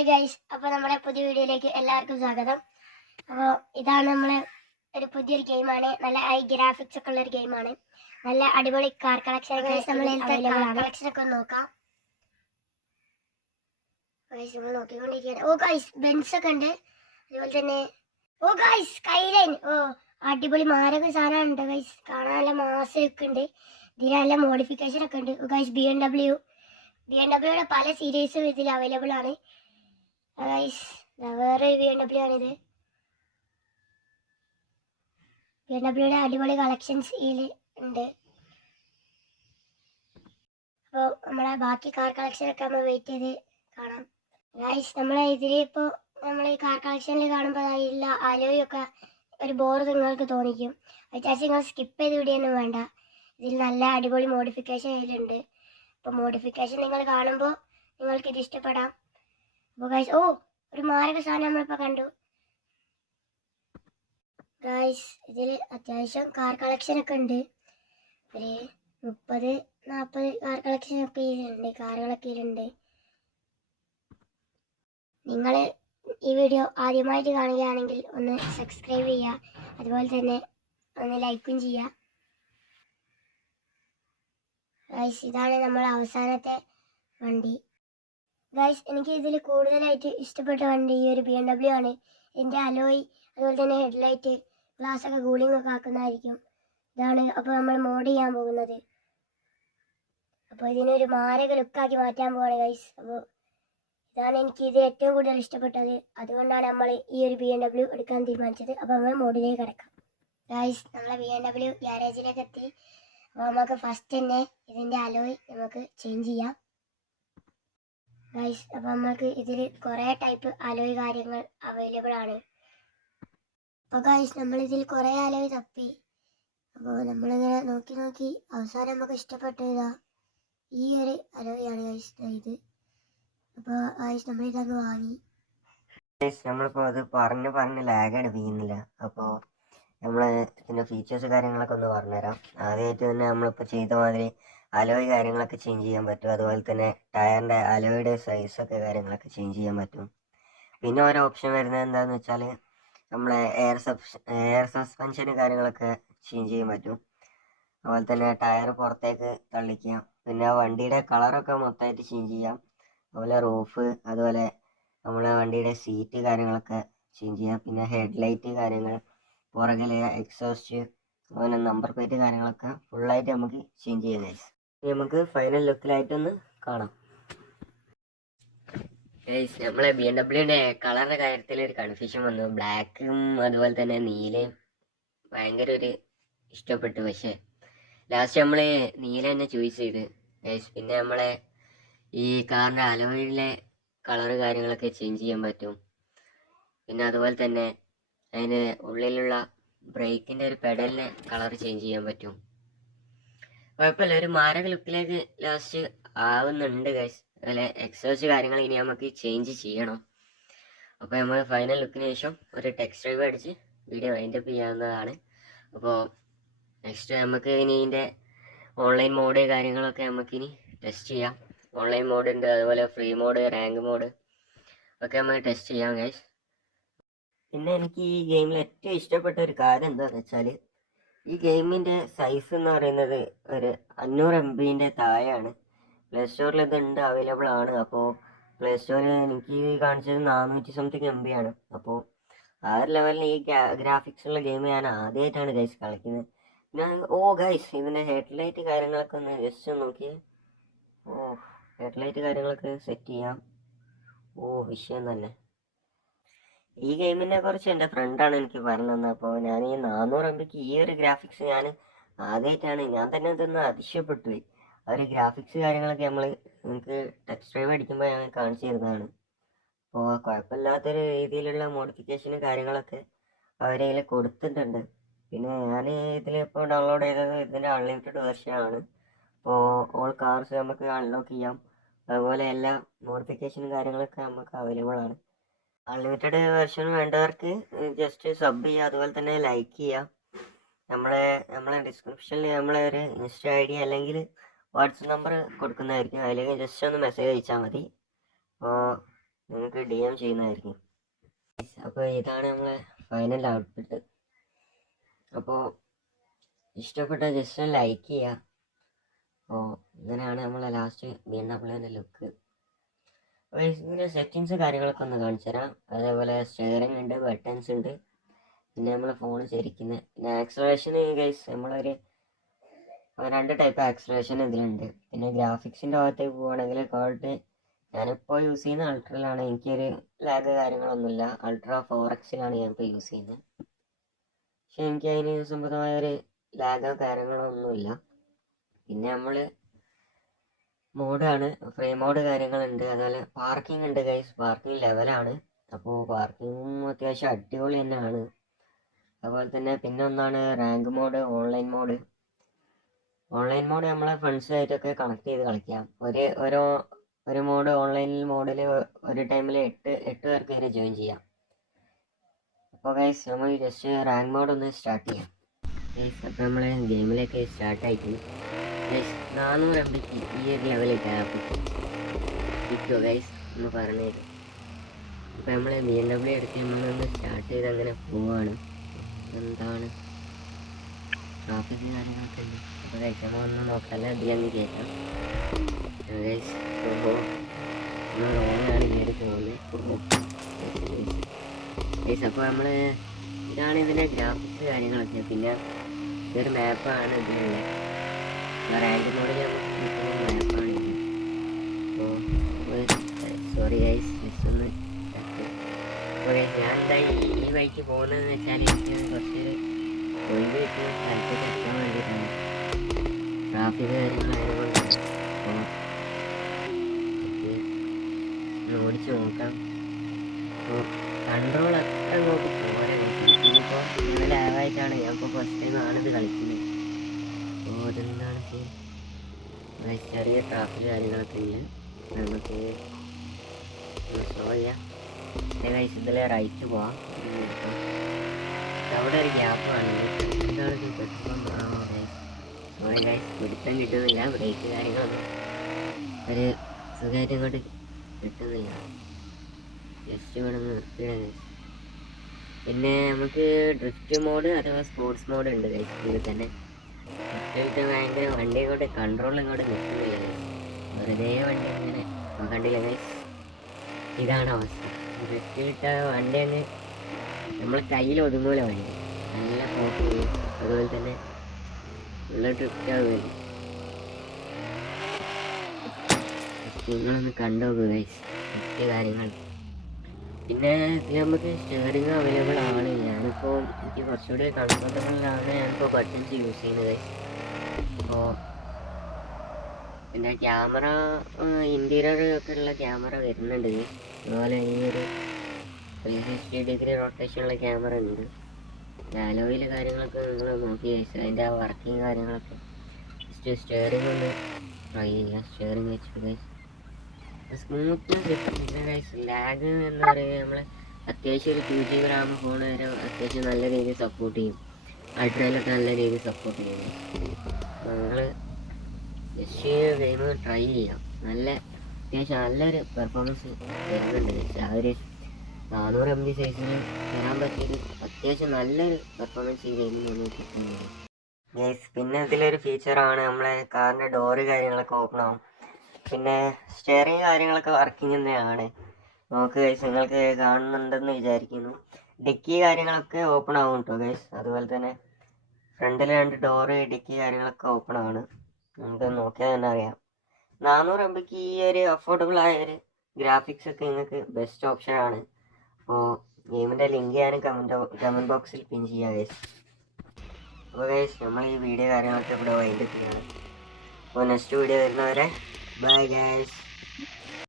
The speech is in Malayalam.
ഹായ് ഗൈസ്, അപ്പോൾ നമ്മുടെ പുതിയ വീഡിയോയിലേക്ക് എല്ലാവർക്കും സ്വാഗതം. അപ്പോൾ ഇതാണ് നമ്മളെ ഒരു പുതിയൊരു ഗെയിമാണ്. നല്ല ഹൈ ഗ്രാഫിക്സ് ഒക്കെ ഉള്ള ഒരു ഗെയിമാണ്. നല്ല അടിപൊളി കാർ കളക്ഷൻ കളക്ഷനൊക്കെ ഒന്ന് നോക്കാം. ഗൈസ് നമ്മൾ നോക്കിക്കൊണ്ടിരിക്കുകയാണ്. ഓ ഗൈസ്, ബെൻസ് ഒക്കെ ഉണ്ട്. അതുപോലെ തന്നെ ഓ ഗൈസ് സ്കൈലൈൻ. ഓ അടിപൊളി മാരക സാധനം ഉണ്ട് ഗൈസ്. കാണാൻ നല്ല മാസമൊക്കെ ഉണ്ട്. ഇതിന് നല്ല മോഡിഫിക്കേഷൻ ഒക്കെ ഉണ്ട്. ഗൈസ് BMW പല സീരീസും ഇതിൽ അവൈലബിൾ ആണ്. വേറെ BMW ആണിത്. BMW അടിപൊളി കളക്ഷൻസ് ഇതിൽ ഉണ്ട്. അപ്പോൾ നമ്മളെ ബാക്കി കാർ കളക്ഷനൊക്കെ നമ്മൾ വെയിറ്റ് ചെയ്ത് കാണാം. ഗൈസ് നമ്മളെ ഇതിലിപ്പോൾ നമ്മൾ ഈ കാർ കളക്ഷനിൽ കാണുമ്പോൾ ഇല്ല അലോയൊക്കെ ഒരു ബോർ നിങ്ങൾക്ക് തോന്നിക്കും. വിചാരിച്ച് നിങ്ങൾ സ്കിപ്പ് ചെയ്ത് വിടുകയൊന്നും വേണ്ട. ഇതിൽ നല്ല അടിപൊളി മോഡിഫിക്കേഷൻ ഇതിലുണ്ട്. അപ്പോൾ മോഡിഫിക്കേഷൻ നിങ്ങൾ കാണുമ്പോൾ നിങ്ങൾക്കിത് ഇഷ്ടപ്പെടാം. അപ്പോൾ ഗൈസ് ഒരു മാരക സാധനം നമ്മളിപ്പോൾ കണ്ടു. ഗൈസ് ഇതിൽ അത്യാവശ്യം കാർ കളക്ഷനൊക്കെ ഉണ്ട്. ഒരു 30-40 കാർ കളക്ഷനൊക്കെ ഇതിലുണ്ട്. കാറുകളൊക്കെ ഇതിലുണ്ട്. നിങ്ങൾ ഈ വീഡിയോ ആദ്യമായിട്ട് കാണുകയാണെങ്കിൽ ഒന്ന് സബ്സ്ക്രൈബ് ചെയ്യുക. അതുപോലെ തന്നെ ഒന്ന് ലൈക്കും ചെയ്യുക. ഗൈസ് ഇതാണ് നമ്മൾ അവസാനത്തെ വണ്ടി. ഗൈസ് എനിക്ക് ഇതിൽ കൂടുതലായിട്ട് ഇഷ്ടപ്പെട്ട വണ്ടി ഈ ഒരു BMW ആണ്. ഇതിൻ്റെ അലോയ് അതുപോലെ തന്നെ ഹെഡ്ലൈറ്റ് ഗ്ലാസ് ഒക്കെ കൂളിംഗ് ഒക്കെ ആക്കുന്നതായിരിക്കും. ഇതാണ് അപ്പോൾ നമ്മൾ മോഡ് ചെയ്യാൻ പോകുന്നത്. അപ്പോൾ ഇതിനൊരു മാരക ലുക്കാക്കി മാറ്റാൻ പോവാണ് ഗൈസ്. അപ്പോൾ ഇതാണ് എനിക്ക് ഇതിൽ ഏറ്റവും കൂടുതൽ ഇഷ്ടപ്പെട്ടത്. അതുകൊണ്ടാണ് നമ്മൾ ഈ ഒരു BMW എടുക്കാൻ തീരുമാനിച്ചത്. അപ്പോൾ നമ്മൾ മോഡിലേക്ക് കിടക്കാം. ഗൈസ് നമ്മളെ BMW ഗ്യാരേജിലേക്ക് എത്തി. അപ്പോൾ നമുക്ക് ഫസ്റ്റ് തന്നെ ഇതിൻ്റെ അലോയ് നമുക്ക് ചേഞ്ച് ചെയ്യാം ഗൈസ്. അപ്പോൾ നമുക്ക് ഇതിൽ കുറേ ടൈപ്പ് അലോയ് കാര്യങ്ങൾ അവൈലബിൾ ആണ്. അപ്പോൾ ഗൈസ് നമ്മളിതിൽ കുറേ അലോയ് തപ്പി. അപ്പോൾ നമ്മളിങ്ങനെ നോക്കി അവസാനം നമുക്ക് ഇഷ്ടപ്പെട്ടതാ ഈ ഒരു അലോയാണ് ഗൈസ് ഇത്. അപ്പോൾ ഗൈസ് നമ്മളിതങ്ങ് വാങ്ങി. നമ്മളിപ്പോൾ അത് പറഞ്ഞ് ലാഗ് അടിപ്പിക്കുന്നില്ല. അപ്പോൾ നമ്മൾ ഇതിൻ്റെ ഫീച്ചേഴ്സ് കാര്യങ്ങളൊക്കെ ഒന്ന് പറഞ്ഞുതരാം. ആദ്യമായിട്ട് തന്നെ നമ്മളിപ്പോൾ ചെയ്ത മാതിരി അലോയ് കാര്യങ്ങളൊക്കെ ചേഞ്ച് ചെയ്യാൻ പറ്റും. അതുപോലെ തന്നെ ടയറിൻ്റെ അലോയുടെ സൈസൊക്കെ കാര്യങ്ങളൊക്കെ ചേഞ്ച് ചെയ്യാൻ പറ്റും. പിന്നെ ഓരോ ഓപ്ഷൻ വരുന്നത് എന്താണെന്ന് വെച്ചാൽ നമ്മളെ എയർ സസ്പെൻഷന് കാര്യങ്ങളൊക്കെ ചേഞ്ച് ചെയ്യാൻ പറ്റും. അതുപോലെ തന്നെ ടയർ പുറത്തേക്ക് തള്ളിക്കാം. പിന്നെ വണ്ടിയുടെ കളറൊക്കെ മൊത്തമായിട്ട് ചേഞ്ച് ചെയ്യാം. അതുപോലെ റൂഫ്, അതുപോലെ നമ്മളെ വണ്ടിയുടെ സീറ്റ് കാര്യങ്ങളൊക്കെ ചേഞ്ച് ചെയ്യാം. പിന്നെ ഹെഡ്ലൈറ്റ് കാര്യങ്ങൾ, പുറകിലെ എക്സോസ്റ്റ്, അതുപോലെ നമ്പർ പ്ലേറ്റ് കാര്യങ്ങളൊക്കെ ഫുള്ളായിട്ട് നമുക്ക് ചേഞ്ച് ചെയ്യാം. നമുക്ക് ഫൈനൽ ലുക്കിലായിട്ടൊന്ന് കാണാം. നമ്മളെ BMW കളറിൻ്റെ കാര്യത്തിൽ ഒരു കൺഫ്യൂഷൻ വന്നു. ബ്ലാക്കും അതുപോലെ തന്നെ നീലയും ഭയങ്കര ഒരു ഇഷ്ടപ്പെട്ടു. പക്ഷേ ലാസ്റ്റ് നമ്മൾ നീല തന്നെ ചൂസ് ചെയ്ത്. പിന്നെ നമ്മളെ ഈ കാറിൻ്റെ അലോയിലെ കളറ് കാര്യങ്ങളൊക്കെ ചേഞ്ച് ചെയ്യാൻ പറ്റും. പിന്നെ അതുപോലെ തന്നെ അതിന് ഉള്ളിലുള്ള ബ്രേക്കിൻ്റെ ഒരു പെഡലിന് കളർ ചേഞ്ച് ചെയ്യാൻ പറ്റും. കുഴപ്പമില്ല, ഒരു മാരക ലുക്കിലേക്ക് ലാസ്റ്റ് ആവുന്നുണ്ട് ഗൈസ്. അതുപോലെ എക്സോസ്റ്റ് കാര്യങ്ങൾ ഇനി നമുക്ക് ചേഞ്ച് ചെയ്യണം. അപ്പോൾ നമ്മൾ ഫൈനൽ ലുക്കിന് ശേഷം ഒരു ടെക്സ്റ്റ് ഡ്രൈവ് അടിച്ച് വീഡിയോ വൈൻഡപ്പ് ചെയ്യാവുന്നതാണ്. അപ്പോൾ നെക്സ്റ്റ് നമുക്ക് ഇനി ഇതിൻ്റെ ഓൺലൈൻ മോഡ് കാര്യങ്ങളൊക്കെ നമുക്കിനി ടെസ്റ്റ് ചെയ്യാം. ഓൺലൈൻ മോഡ് ഉണ്ട്, അതുപോലെ ഫ്രീ മോഡ്, റാങ്ക് മോഡ് ഒക്കെ നമുക്ക് ടെസ്റ്റ് ചെയ്യാം ഗൈസ്. പിന്നെ എനിക്ക് ഈ ഗെയിമിൽ ഏറ്റവും ഇഷ്ടപ്പെട്ട ഒരു കാര്യം എന്താണെന്ന് വെച്ചാൽ ഈ ഗെയിമിൻ്റെ സൈസ് എന്ന് പറയുന്നത് ഒരു 500 MB താഴെയാണ്. പ്ലേ സ്റ്റോറിൽ ഇതുണ്ട്, അവൈലബിൾ ആണ്. അപ്പോൾ പ്ലേ സ്റ്റോറിൽ എനിക്ക് കാണിച്ചത് 400 സംതിങ് MB ആണ്. അപ്പോൾ ആ ഒരു ലെവലിൽ ഈ ഗ്രാഫിക്സ് ഉള്ള ഗെയിം ഞാൻ ആദ്യമായിട്ടാണ് ഗൈസ് കളിക്കുന്നത്. പിന്നെ ഗൈസ് ഇതിൻ്റെ ഹെഡ്ലൈറ്റ് കാര്യങ്ങളൊക്കെ ഒന്ന് ജസ്റ്റ് നോക്കിയേ. ഹെഡ്ലൈറ്റ് കാര്യങ്ങളൊക്കെ സെറ്റ് ചെയ്യാം. വിഷയം തന്നെ. ഈ ഗെയിമിനെ കുറിച്ച് എൻ്റെ ഫ്രണ്ടാണ് എനിക്ക് പറഞ്ഞു തന്നത്. അപ്പോൾ ഞാൻ ഈ 400 MBക്ക് ഈ ഒരു ഗ്രാഫിക്സ് ഞാൻ ആദ്യമായിട്ടാണ്, ഞാൻ തന്നെ ഇതൊന്ന് അതിശയപ്പെട്ടു പോയി. ആ ഒരു ഗ്രാഫിക്സ് കാര്യങ്ങളൊക്കെ നമുക്ക് ടെക്സ്റ്റ് ഡ്രൈവ് അടിക്കുമ്പോൾ ഞാൻ കാണിച്ചു തരുന്നതാണ്. അപ്പോൾ കുഴപ്പമില്ലാത്തൊരു രീതിയിലുള്ള മോഡിഫിക്കേഷനും കാര്യങ്ങളൊക്കെ അവരതിൽ കൊടുത്തിട്ടുണ്ട്. പിന്നെ ഞാൻ ഇതിലിപ്പോൾ ഡൗൺലോഡ് ചെയ്തത് ഇതിൻ്റെ അൺലിമിറ്റഡ് വെർഷനാണ്. അപ്പോൾ ഓൾ കാർസ് നമുക്ക് അൺലോക്ക് ചെയ്യാം. അതുപോലെ എല്ലാ മോഡിഫിക്കേഷനും കാര്യങ്ങളൊക്കെ നമുക്ക് അവൈലബിൾ ആണ്. അൺലിമിറ്റഡ് വെർഷൻ വേണ്ടവർക്ക് ജസ്റ്റ് സബ് ചെയ്യുക, അതുപോലെ തന്നെ ലൈക്ക് ചെയ്യുക. നമ്മളെ ഡിസ്ക്രിപ്ഷനിൽ നമ്മളെ ഒരു ഇൻസ്റ്റ ID അല്ലെങ്കിൽ വാട്സപ്പ് നമ്പർ കൊടുക്കുന്നതായിരിക്കും. അതിലേക്ക് ജസ്റ്റ് ഒന്ന് മെസ്സേജ് അയച്ചാൽ മതി. അപ്പോൾ നിങ്ങൾക്ക് DM ചെയ്യുന്നതായിരിക്കും. അപ്പോൾ ഇതാണ് നമ്മളെ ഫൈനൽ ഔട്ട്പുട്ട്. അപ്പോൾ ഇഷ്ടപ്പെട്ട ജസ്റ്റ് ലൈക്ക് ചെയ്യുക. അപ്പോൾ ഇങ്ങനെയാണ് നമ്മളെ ലാസ്റ്റ് BMW ലുക്ക്. അപ്പോൾ ഇതിൻ്റെ സെറ്റിങ്സ് കാര്യങ്ങളൊക്കെ ഒന്ന് കാണിച്ചു തരാം. അതേപോലെ സ്റ്റിയറിംഗ് ഉണ്ട്, ബട്ടൺസ് ഉണ്ട്, പിന്നെ നമ്മളെ ഫോൺ ശരിക്കുന്നത്. പിന്നെ ആക്സലറേഷൻ ഗൈസ് നമ്മളൊരു 2 ടൈപ്പ് ആക്സലറേഷൻ ഇതിലുണ്ട്. പിന്നെ ഗ്രാഫിക്സിൻ്റെ ഭാഗത്തേക്ക് പോവുകയാണെങ്കിൽ ക്വാളിറ്റി ഞാനിപ്പോൾ യൂസ് ചെയ്യുന്ന അൾട്രയിലാണ്. എനിക്കൊരു ലാഗ് കാര്യങ്ങളൊന്നുമില്ല. അൾട്ര 4Xലാണ് ഞാനിപ്പോൾ യൂസ് ചെയ്യുന്നത്. പക്ഷെ എനിക്ക് അതിന് സംബന്ധമായ ഒരു ലാഗോ കാര്യങ്ങളൊന്നുമില്ല. പിന്നെ നമ്മൾ മോഡാണ്, ഫ്രീ മോഡ് കാര്യങ്ങളുണ്ട്. അതുപോലെ പാർക്കിംഗ് ഉണ്ട് ഗൈസ്, പാർക്കിംഗ് ലെവലാണ്. അപ്പോൾ പാർക്കിങ്ങും അത്യാവശ്യം അടിപൊളി തന്നെയാണ്. അതുപോലെ തന്നെ പിന്നെ ഒന്നാണ് rank mode, online mode. Online mode നമ്മളെ ഫ്രണ്ട്സുമായിട്ടൊക്കെ കണക്ട് ചെയ്ത് കളിക്കാം. ഒരു മോഡ് ഓൺലൈൻ മോഡിൽ ഒരു ടൈമിൽ 8 പേർക്ക് വരെ ജോയിൻ ചെയ്യാം. അപ്പോൾ ഗൈസ് നമ്മൾ ജസ്റ്റ് റാങ്ക് മോഡ് ഒന്ന് സ്റ്റാർട്ട് ചെയ്യാം. ഗൈസ് അപ്പോൾ നമ്മൾ ഗെയിമിലേക്ക് സ്റ്റാർട്ടായിട്ട് ഗൈസ് 400 MB ഈ ഒരു ലെവലിൽ കിട്ടുമോ ഗൈസ് ഒന്ന് പറഞ്ഞു തരും. അപ്പോൾ നമ്മൾ BMW എടുത്ത് നമ്മളൊന്ന് സ്റ്റാർട്ട് ചെയ്ത് അങ്ങനെ പോവാണ്. എന്താണ് ട്രാഫിക് കാര്യങ്ങളൊക്കെ ഉണ്ട്. അപ്പോൾ ഗൈസ് നമ്മൾ ഒന്ന് നോക്കാല്ല അധികം കയറ്റാം ഗൈസ്. അപ്പോൾ നമ്മൾ റോഡിലാണ് കയറി പോകുന്നത് ഗൈസ്. അപ്പോൾ നമ്മൾ ഇതാണ് ഇതിൻ്റെ ഗ്രാഫിക്സ് കാര്യങ്ങളൊക്കെ. പിന്നെ ഇതൊരു മാപ്പാണ് ഇതിലുള്ള റാങ്ക് മോഡിൽ നമുക്ക് കിട്ടുന്ന മാപ്പാണ് ഇത്. അപ്പോൾ സോറി ഗൈസ് ജസ്റ്റ് ഒന്ന് അപ്പോൾ ഗൈസ് ഞാൻ എന്താ ഈ വഴിക്ക് പോകുന്നതെന്ന് വെച്ചാൽ എനിക്ക് കുറച്ചൊരു ഒഴിവ് കിട്ടുന്ന സ്ഥലത്തേക്ക് എത്താൻ വേണ്ടിയിട്ടാണ്. ട്രാഫിക് കാര്യങ്ങളായതുകൊണ്ട് അപ്പോൾ ഓടിച്ച് നോക്കാം. അപ്പോൾ കൺട്രോൾ അത്ര അങ്ങോട്ട് പോരാ. ഇതിപ്പോൾ ഇങ്ങനെ ലാവായിട്ടാണ് ഞാൻ ഇപ്പോൾ ഫസ്റ്റ് ടൈം ആണിത് കളിക്കുന്നത്. അപ്പോൾ അതെന്താണ് ഇപ്പോൾ ചെറിയ ട്രാഫിക് കാര്യങ്ങളൊക്കെ ഉണ്ട്. നമുക്ക് സ്ലോ ചെയ്യാം. ഗൈസ് ഇതിലെ റൈറ്റ് പോവാം. അവിടെ ഒരു ഗ്യാപ്പ് കാണുന്നുണ്ട്. എന്താണ് ഇത് പെട്ടെന്ന് സോറി ഗൈസ് പിടുത്തം കിട്ടുന്നില്ല. ബ്രേക്ക് കാര്യങ്ങളൊന്നും ഒരു സുഖമായിട്ട് ഇങ്ങോട്ട് കിട്ടുന്നില്ല. ജസ്റ്റ് ഇവിടെ നിർത്തിയിടാം ഗൈസ്. പിന്നെ നമുക്ക് ഡ്രിഫ്റ്റ് മോഡ് അഥവാ സ്പോർട്സ് മോഡ് ഉണ്ട് ഗൈസ് ഇതിൽ തന്നെ. ഡ്രിഫ്റ്റ് ഭയങ്കര വണ്ടി ഇങ്ങോട്ട് കൺട്രോൾ ഇങ്ങോട്ട് നിൽക്കുന്നില്ല ഗൈസ്. വെറുതെ വണ്ടി അങ്ങനെ കണ്ടില്ല ഗൈസ്. ഇതാണ് അവസ്ഥ. ഡ്രിഫ്റ്റിലിട്ട വണ്ടി അങ്ങ് നമ്മളെ കയ്യിൽ ഒതുങ്ങൂല വണ്ടി. നല്ല പോക്ക് പോയി. അതുപോലെ തന്നെ ഉള്ള ഡ്രിഫ്റ്റ് ആവുമല്ലോ. നിങ്ങളൊന്ന് കണ്ടുനോക്കുക ഗൈസ് ഡ്രിഫ്റ്റ് കാര്യങ്ങൾ. പിന്നെ ഇതിൽ നമുക്ക് സ്റ്റിയറിംഗ് അവൈലബിൾ ആണ്. ഞാനിപ്പോൾ എനിക്ക് കുറച്ചുകൂടി കംഫർട്ടബിളാണ് ഞാനിപ്പോൾ ബട്ടൺസ് യൂസ് ചെയ്യുന്നത്. അപ്പോൾ പിന്നെ ക്യാമറ ഇൻറ്റീരിയർ ഒക്കെ ഉള്ള ക്യാമറ വരുന്നുണ്ട്. അതുപോലെ ഈ ഒരു 360 ഡിഗ്രി റൊട്ടേഷനുള്ള ക്യാമറ ഉണ്ട്. അലോയിൽ കാര്യങ്ങളൊക്കെ നിങ്ങൾ നോക്കി കഴിച്ചു അതിൻ്റെ ആ വർക്കിംഗ് കാര്യങ്ങളൊക്കെ. ജസ്റ്റ് സ്റ്റിയറിംഗ് ഒന്ന് ട്രൈ ചെയ്യുക. സ്റ്റിയറിംഗ് വെച്ചിട്ട് സ്മൂത്ത്നെസ് കിട്ടുന്നില്ല ഗൈസ്. ലാഗ് എന്ന് പറയുന്നത് നമ്മളെ അത്യാവശ്യം ഒരു 2GB RAM ഫോൺ വരെ അത്യാവശ്യം നല്ല രീതിയിൽ സപ്പോർട്ട് ചെയ്യും. അൾട്രയിലൊക്കെ നല്ല രീതിയിൽ സപ്പോർട്ട് ചെയ്യും. അപ്പോൾ നിങ്ങൾ ജസ്റ്റ് ഗെയിം ട്രൈ ചെയ്യാം. നല്ല അത്യാവശ്യം നല്ലൊരു പെർഫോമൻസ് വരുന്നുണ്ട് ഗൈസ്. ആ ഒരു 400 MB സൈസിന് വരാൻ പറ്റിയൊരു അത്യാവശ്യം നല്ലൊരു പെർഫോമൻസ് ഈ ഗെയിമിൽ നമുക്ക് കിട്ടുന്നുണ്ട് ഗൈസ്. പിന്നെ ഇതിലൊരു ഫീച്ചറാണ് നമ്മളെ കാറിൻ്റെ ഡോറ് കാര്യങ്ങളൊക്കെ ഓപ്പൺ ആവും. പിന്നെ സ്റ്റിയറിങ് കാര്യങ്ങളൊക്കെ വർക്കിംഗ് തന്നെയാണ്. നമുക്ക് ഗൈസ് നിങ്ങൾക്ക് കാണുന്നുണ്ടെന്ന് വിചാരിക്കുന്നു. ഡിക്കി കാര്യങ്ങളൊക്കെ ഓപ്പൺ ആവും കേട്ടോ ഗൈസ്. അതുപോലെ തന്നെ ഫ്രണ്ടിൽ 2 ഡോറ് ഡിക്കി കാര്യങ്ങളൊക്കെ ഓപ്പൺ ആണ്. നമുക്ക് നോക്കിയാൽ തന്നെ അറിയാം. 400 MBക്ക് ഈ ഒരു അഫോർഡബിൾ ആയ ഒരു ഗ്രാഫിക്സ് ഒക്കെ നിങ്ങൾക്ക് ബെസ്റ്റ് ഓപ്ഷനാണ്. അപ്പോൾ ഗെയിമിൻ്റെ ലിങ്ക് ഞാൻ കമൻറ്റ് ബോക്സിൽ പിൻ ചെയ്യാം ഗൈസ്. അപ്പോൾ ഗൈസ് നമ്മൾ ഈ വീഡിയോ കാര്യങ്ങളൊക്കെ ഇവിടെ വൈൻഡപ്പ് ചെയ്യാണ്. അപ്പോൾ നെക്സ്റ്റ് വീഡിയോ വരുന്നവരെ ബൈ ഗൈസ്.